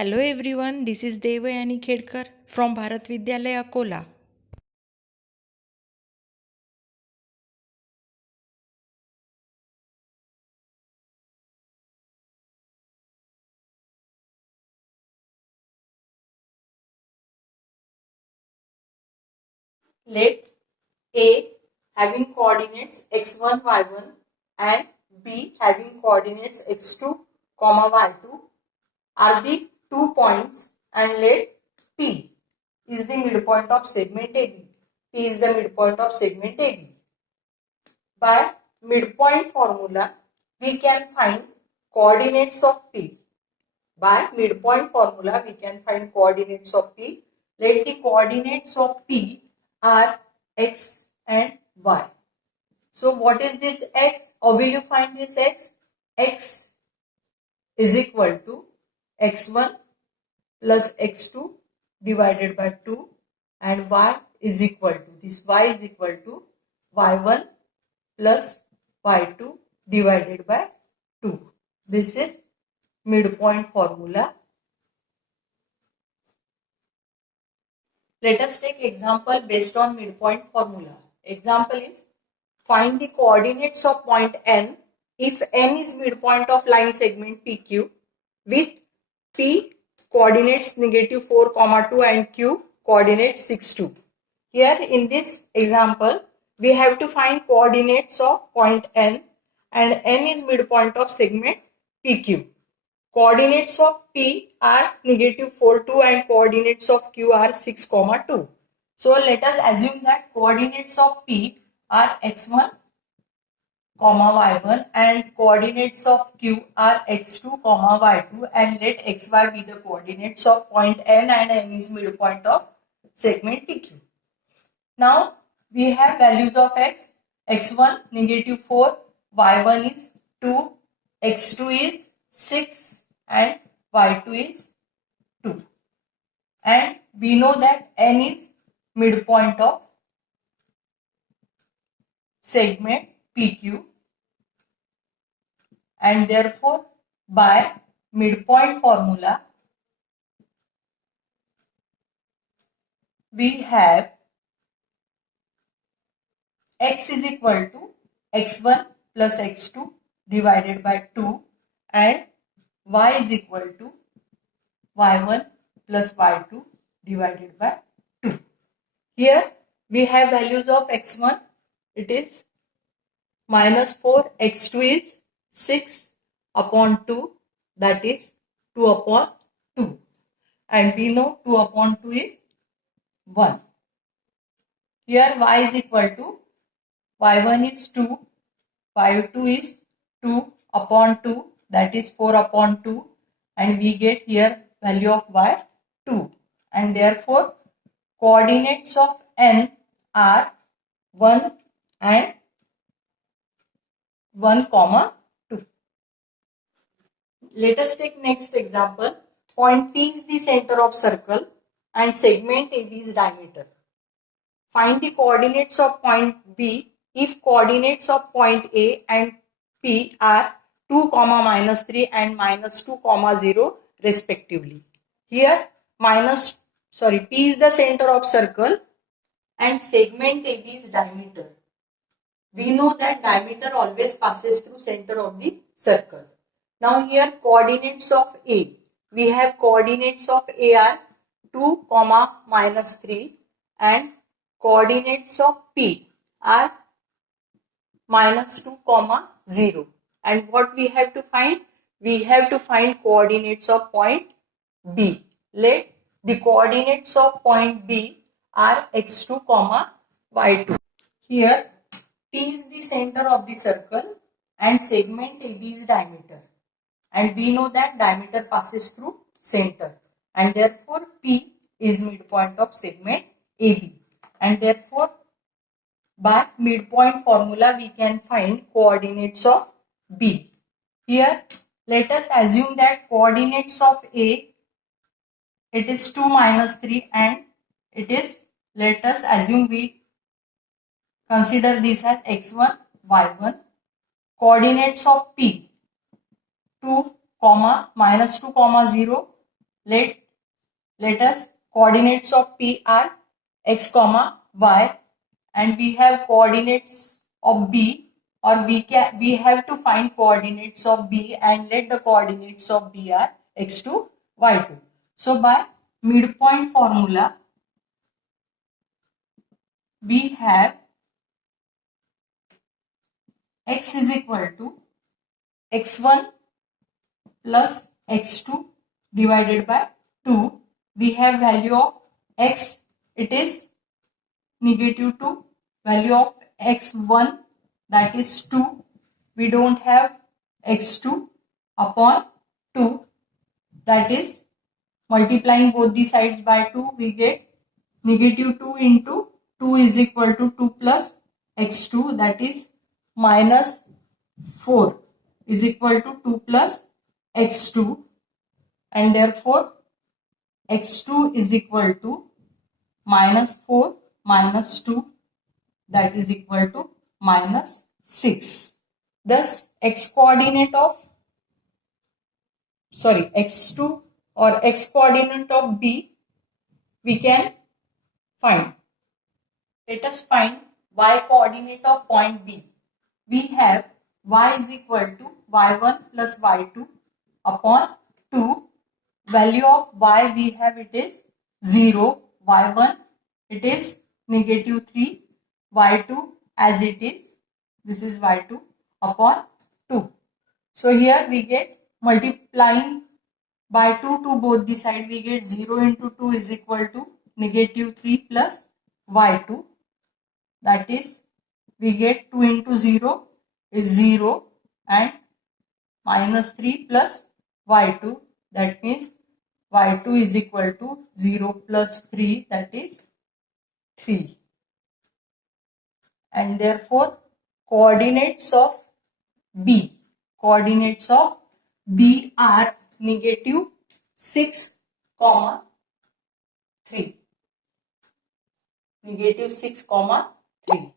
Hello everyone, this is Devayani Khedkar from Bharat Vidyalaya Akola. Let A having coordinates x1, y1 and B having coordinates x2, y2 are the 2 points, and let P is the midpoint of segment AB. P is the midpoint of segment AB. By midpoint formula, we can find coordinates of P. By midpoint formula, we can find coordinates of P. Let the coordinates of P are x and y. So what is this x? How will you find this x? X is equal to x1 plus x2 divided by 2, and y is equal to, this y is equal to y1 plus y2 divided by 2. This is midpoint formula. Let us take example based on midpoint formula. Example is, find the coordinates of point N if N is midpoint of line segment PQ with P coordinates -4, 2 and Q coordinates 6, 2. Here in this example, we have to find coordinates of point N, and N is midpoint of segment PQ. Coordinates of P are -4, 2 and coordinates of Q are 6, 2. So let us assume that coordinates of P are x1, y1 and coordinates of Q are x2, y2, and let xy be the coordinates of point N, and N is midpoint of segment PQ. Now we have values of x. X1 -4, y1 is 2, x2 is 6 and y2 is 2. And we know that N is midpoint of segment PQ, and therefore by midpoint formula we have x is equal to x1 plus x2 divided by 2, and y is equal to y1 plus y2 divided by 2. Here we have values of x1, it is -4, x2 is 6 upon 2, that is 2 upon 2, and we know 2 upon 2 is 1. Here y is equal to, y1 is 2, y2 is 2 upon 2, that is 4 upon 2, and we get here value of y 2, and therefore coordinates of N are 1 and 1, 2. Let us take next example. Point P is the center of circle and segment AB is diameter. Find the coordinates of point B if coordinates of point A and P are 2, -3 and -2, 0 respectively. Here P is the center of circle and segment AB is diameter. We know that diameter always passes through center of the circle. Now here coordinates of A. We have coordinates of A are 2, -3, and coordinates of P are -2, 0. And what we have to find? We have to find coordinates of point B. Let the coordinates of point B are x2, y2. Here P is the center of the circle and segment AB is diameter. And we know that diameter passes through center, and therefore P is midpoint of segment AB. And therefore by midpoint formula we can find coordinates of B. Here let us assume that coordinates of A, it is 2, -3, and it is, let us assume we consider this as x1, y1. Coordinates of P 2, -2, 0 let us coordinates of P are x comma y, and we have coordinates of B, or we have to find coordinates of B, and let the coordinates of B are x2, y2. So by midpoint formula we have x is equal to x1 plus x2 divided by 2. We have value of x, it is negative 2. Value of x1, that is 2. We don't have x2 upon 2, that is multiplying both the sides by 2, we get negative 2 into 2 is equal to 2 plus x2, that is minus 4 is equal to 2 plus x2, and therefore x2 is equal to minus 4 minus 2, that is equal to minus 6. Thus x x2 or x coordinate of B we can find. Let us find y coordinate of point B. We have y is equal to y1 plus y2 upon 2. Value of y we have, it is 0. Y1 it is negative 3. Y2 as it is, this is y2 upon 2. So here we get multiplying by 2 to both the side, we get 0 into 2 is equal to negative 3 plus y2, that is we get 2 into 0 is 0, and minus 3 plus y2, that means y2 is equal to 0 plus 3, that is 3. And therefore coordinates of B are negative 6, 3. Negative 6, 3.